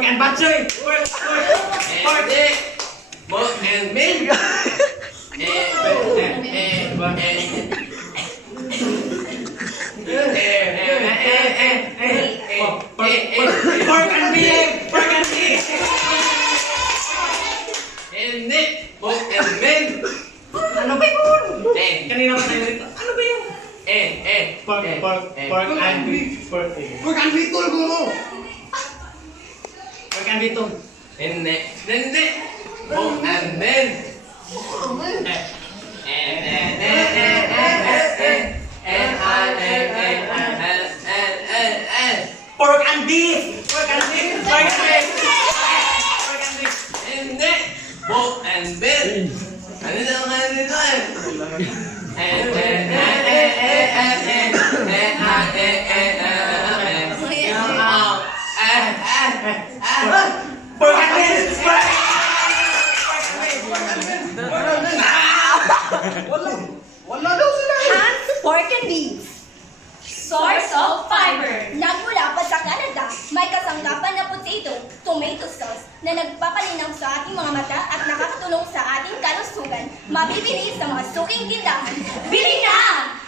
Pork and butcher. Pork and milk. Pork and beef. Pork and beef. Hindi. Pork and milk. Ano ba yun? Kanina pa tayo dito. Ano ba yun? Pork and beef. Pork and beef. Pork and beef. Hindi. Pork and milk. Pork and beef. Pork and beef. Pork and beef. Pork and beef. Hindi. Pork and beef. Ano naman nito Pork and beef. Wala daw sila. Hans Pork and Beef. Source of fiber. Nagmula pa sa Canada, may kasangkapan na potato, tomato sauce na nagpapalinang sa ating mga mata at nakakatulong sa ating kalusugan. Mabibili sa mga suking tindahan. Bili na!